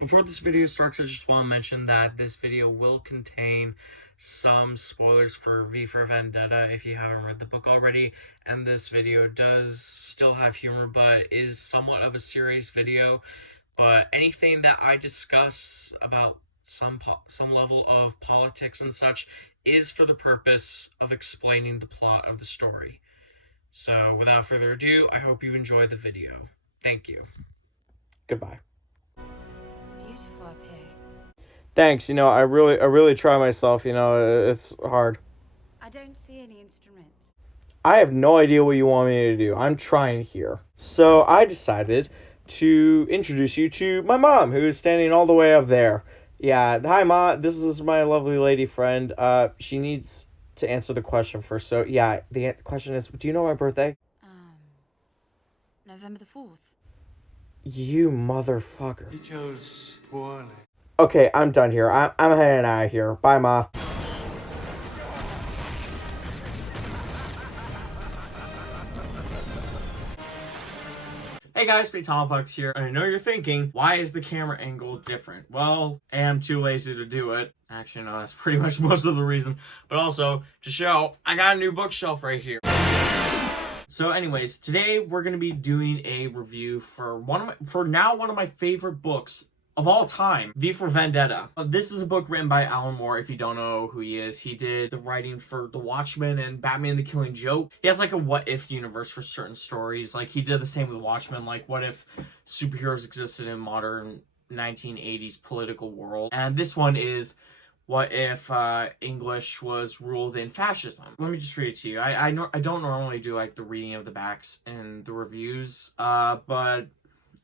Before this video starts, I just want to mention that this video will contain some spoilers for V for Vendetta if you haven't read the book already, and this video does still have humor but is somewhat of a serious video. But anything that I discuss about some level of politics and such is for the purpose of explaining the plot of the story. So without further ado, I hope you enjoy the video. Thank you. Goodbye. It's beautiful up here. Thanks, I really try myself, it's hard. I don't see any instruments. I have no idea what you want me to do. I'm trying here. So I decided to introduce you to my mom, who is standing all the way up there. Yeah, hi Ma, this is my lovely lady friend. She needs to answer the question first. So yeah, the question is, do you know my birthday? November the 4th. You motherfucker. You chose poorly. Okay, I'm done here. I'm heading out of here. Bye, Ma. Hey guys, Tomaplex here, and I know you're thinking, why is the camera angle different? Well, A, I'm too lazy to do it. Actually, no, that's pretty much most of the reason. But also, to show, I got a new bookshelf right here. So anyways, today we're going to be doing a review for one of my favorite books of all time, V for Vendetta. This is a book written by Alan Moore. If you don't know who he is, he did the writing for The Watchmen and Batman the Killing Joke. He has like a what-if universe for certain stories. Like he did the same with Watchmen, like what if superheroes existed in modern 1980s political world. And this one is what if English was ruled in fascism. Let me just read it to you. I don't normally do like the reading of the backs and the reviews, but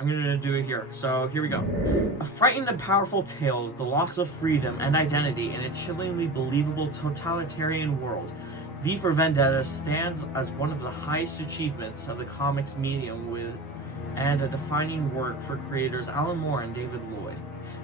I'm going to do it here. So here we go. A frightened and powerful tale of the loss of freedom and identity in a chillingly believable totalitarian world. V for Vendetta stands as one of the highest achievements of the comics medium and a defining work for creators Alan Moore and David Lloyd.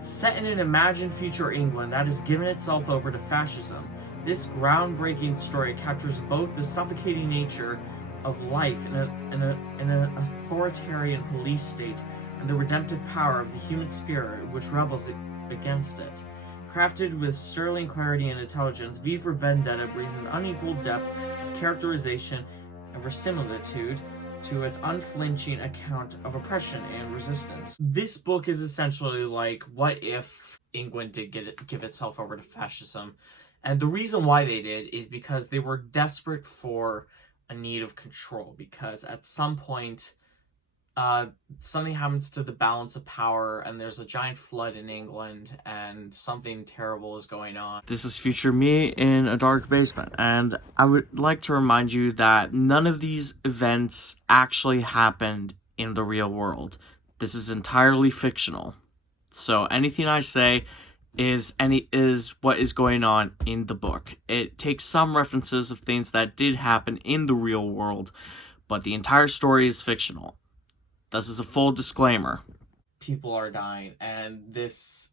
Set in an imagined future England that has given itself over to fascism, this groundbreaking story captures both the suffocating nature of life in an authoritarian police state and the redemptive power of the human spirit which rebels against it. Crafted with sterling clarity and intelligence, V for Vendetta brings an unequaled depth of characterization and verisimilitude to its unflinching account of oppression and resistance. This book is essentially like, what if England did give itself over to fascism? And the reason why they did is because they were desperate for a need of control, because at some point something happens to the balance of power and there's a giant flood in England and something terrible is going on. This is future me in a dark basement, and I would like to remind you that none of these events actually happened in the real world. This is entirely fictional. So anything I say is what is going on in the book. It takes some references of things that did happen in the real world, but the entire story is fictional. This is a full disclaimer. People are dying, and this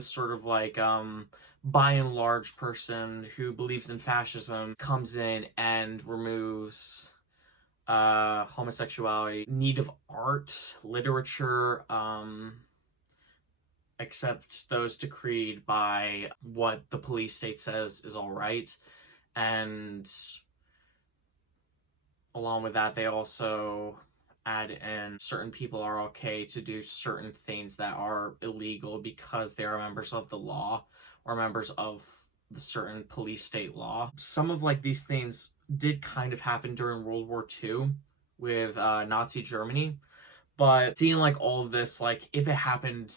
sort of like by and large person who believes in fascism comes in and removes homosexuality, need of art, literature, except those decreed by what the police state says is all right. And along with that, they also add in certain people are okay to do certain things that are illegal because they are members of the law or members of the certain police state law. Some of like these things did kind of happen during World War II with Nazi Germany, but seeing like all of this, like if it happened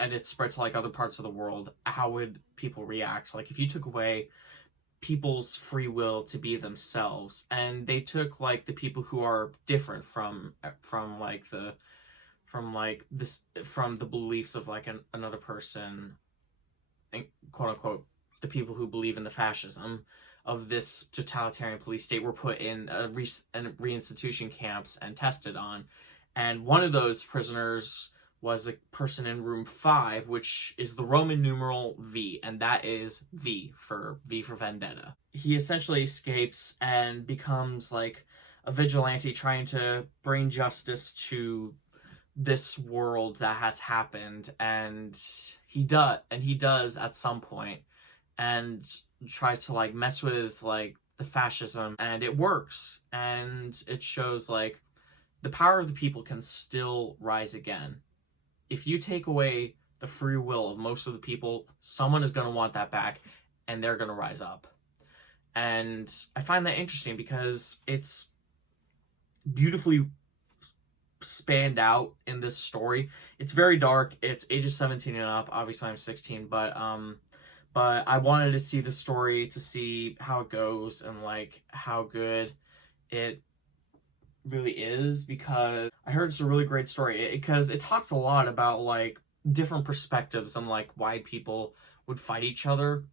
and it spread to like other parts of the world, how would people react? Like if you took away people's free will to be themselves, and they took like the people who are different from the beliefs of like another person, and quote unquote the people who believe in the fascism of this totalitarian police state were put in reinstitution camps and tested on. And one of those prisoners was a person in room 5, which is the Roman numeral V, and that is V for Vendetta. He essentially escapes and becomes like a vigilante trying to bring justice to this world that has happened, and he does at some point, and tries to like mess with like the fascism, and it works, and it shows like the power of the people can still rise again. If you take away the free will of most of the people, someone is going to want that back, and they're going to rise up. And I find that interesting because it's beautifully spanned out in this story. It's very dark. It's ages 17 and up. Obviously I'm 16, but I wanted to see the story to see how it goes and like how good it really is, because I heard it's a really great story because it talks a lot about like different perspectives on like why people would fight each other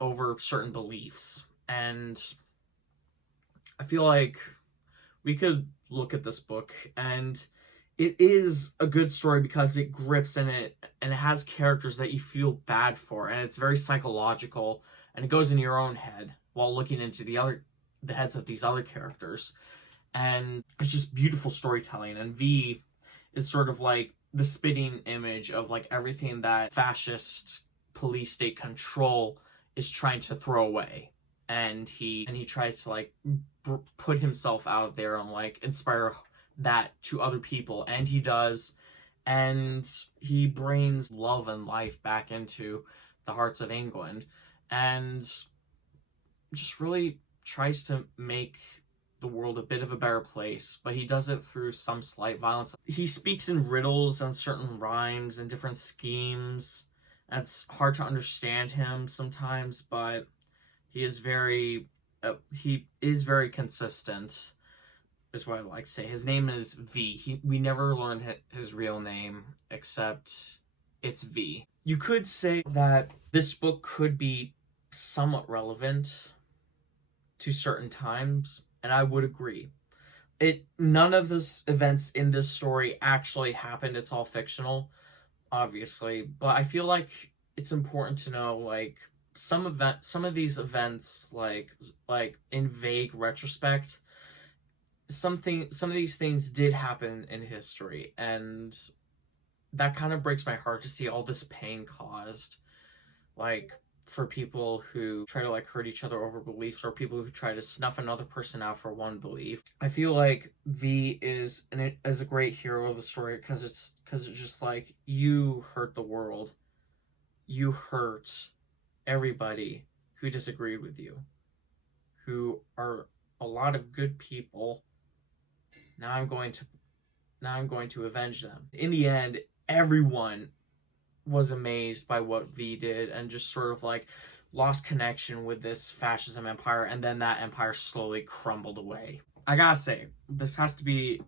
over certain beliefs. And I feel like we could look at this book, and it is a good story because it grips in it, and it has characters that you feel bad for, and it's very psychological, and it goes in your own head while looking into the heads of these other characters. And it's just beautiful storytelling, and V is sort of like the spitting image of like everything that fascist police state control is trying to throw away. And he tries to like put himself out there and like inspire that to other people, and he does, and he brings love and life back into the hearts of England, and just really tries to make the world a bit of a better place, but he does it through some slight violence. He speaks in riddles and certain rhymes and different schemes, and it's hard to understand him sometimes, but he is very consistent, is what I like to say. His name is V. We never learned his real name, except it's V. You could say that this book could be somewhat relevant to certain times, and I would agree. None of the events in this story actually happened. It's all fictional, obviously, but I feel like it's important to know, like, some of these events, like in vague retrospect, some of these things did happen in history, and that kind of breaks my heart to see all this pain caused, like, for people who try to like hurt each other over beliefs, or people who try to snuff another person out for one belief. I feel like V is a great hero of the story because it's just like, you hurt the world, you hurt everybody who disagreed with you, who are a lot of good people. Now I'm going to avenge them. In the end, everyone was amazed by what V did, and just sort of like lost connection with this fascism empire, and then that empire slowly crumbled away. I gotta say, this has to be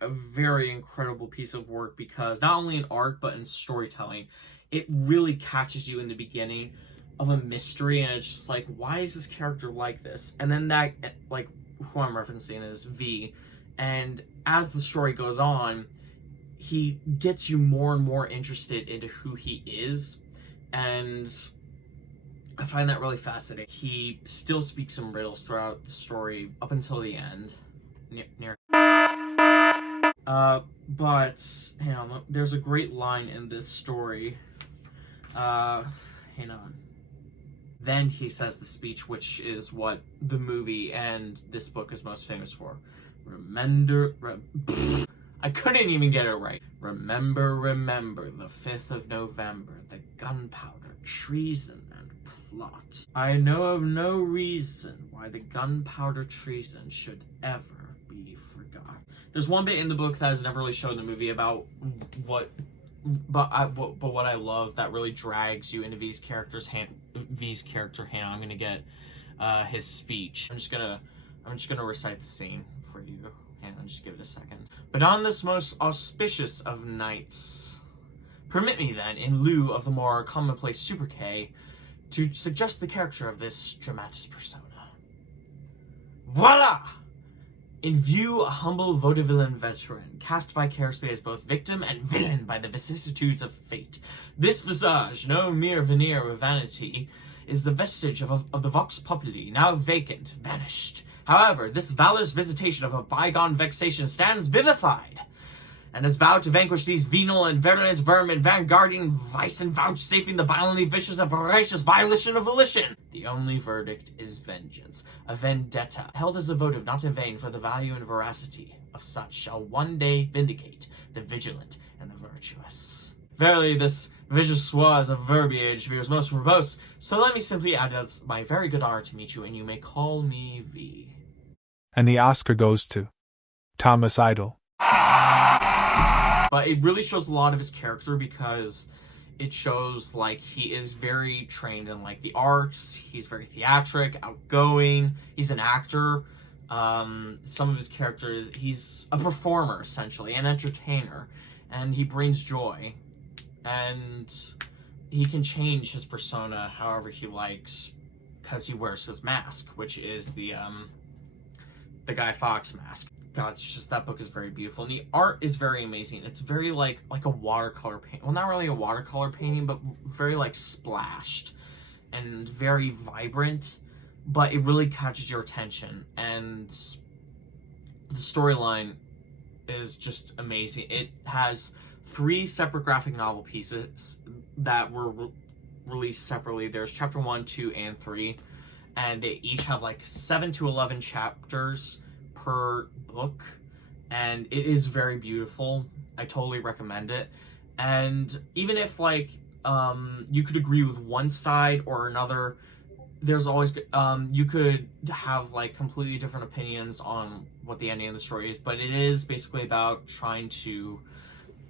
a very incredible piece of work, because not only in art but in storytelling, it really catches you in the beginning of a mystery, and it's just like, why is this character like this? And then that, like, who I'm referencing is V, and as the story goes on, he gets you more and more interested into who he is, and I find that really fascinating. He still speaks in riddles throughout the story up until the end. But hang on, there's a great line in this story. Hang on. Then he says the speech, which is what the movie and this book is most famous for. I couldn't even get it right. Remember the 5th of November, the gunpowder, treason, and plot. I know of no reason why the gunpowder treason should ever be forgotten. There's one bit in the book that is never really shown in the movie about what I love that really drags you into V's character hand. I'm gonna get his speech. I'm just gonna recite the scene for you. Hang on, just give it a second. But on this most auspicious of nights, permit me then, in lieu of the more commonplace sobriquet, to suggest the character of this dramatis persona. Voila! In view, a humble vaudevillain veteran, cast vicariously as both victim and villain by the vicissitudes of fate. This visage, no mere veneer of vanity, is the vestige of the vox populi, now vacant, vanished. However, this valorous visitation of a bygone vexation stands vivified. and has vowed to vanquish these venal and virulent vermin, vanguarding vice and vouchsafing the violently vicious and voracious violation of volition. The only verdict is vengeance, a vendetta, held as a votive not in vain, for the value and veracity of such shall one day vindicate the vigilant and the virtuous. Verily, this vicious was a verbiage appears most verbose, so let me simply add that it's my very good honor to meet you, and you may call me V. And the Oscar goes to Thomas Idle. But it really shows a lot of his character, because it shows, like, he is very trained in, like, the arts. He's very theatric, outgoing. He's an actor. Some of his characters, he's a performer, essentially, an entertainer. And he brings joy. And he can change his persona however he likes, because he wears his mask, which is the Guy Fawkes mask. God, it's just, that book is very beautiful, and the art is very amazing. It's very like a watercolor paint. Well, not really a watercolor painting, but very like splashed and very vibrant. But it really catches your attention, and the storyline is just amazing. It has 3 separate graphic novel pieces that were released separately. There's chapter 1, 2, and 3, and they each have like 7 to 11 chapters per book, and it is very beautiful. I totally recommend it. And even if like you could agree with one side or another, there's always you could have like completely different opinions on what the ending of the story is, but it is basically about trying to,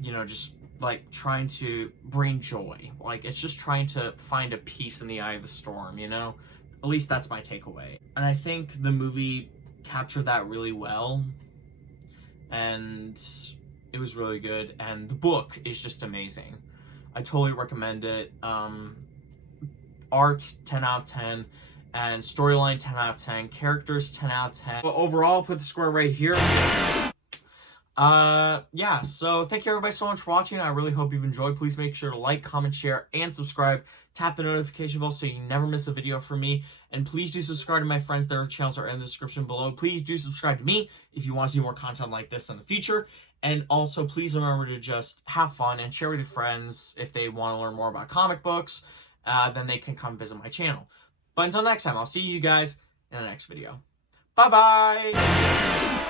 you know, just like trying to bring joy. Like, it's just trying to find a peace in the eye of the storm, you know? At least that's my takeaway. And I think the movie captured that really well, and it was really good, and the book is just amazing. I totally recommend it. Art, 10 out of 10, and storyline, 10 out of 10, characters, 10 out of 10. But overall, I'll put the score right here. Yeah, so thank you everybody so much for watching. I really hope you've enjoyed. Please make sure to like, comment, share, and subscribe. Tap the notification bell so you never miss a video from me. And please do subscribe to my friends. Their channels are in the description below. Please do subscribe to me if you want to see more content like this in the future. And also, please remember to just have fun and share with your friends. If they want to learn more about comic books, then they can come visit my channel. But until next time, I'll see you guys in the next video. Bye-bye!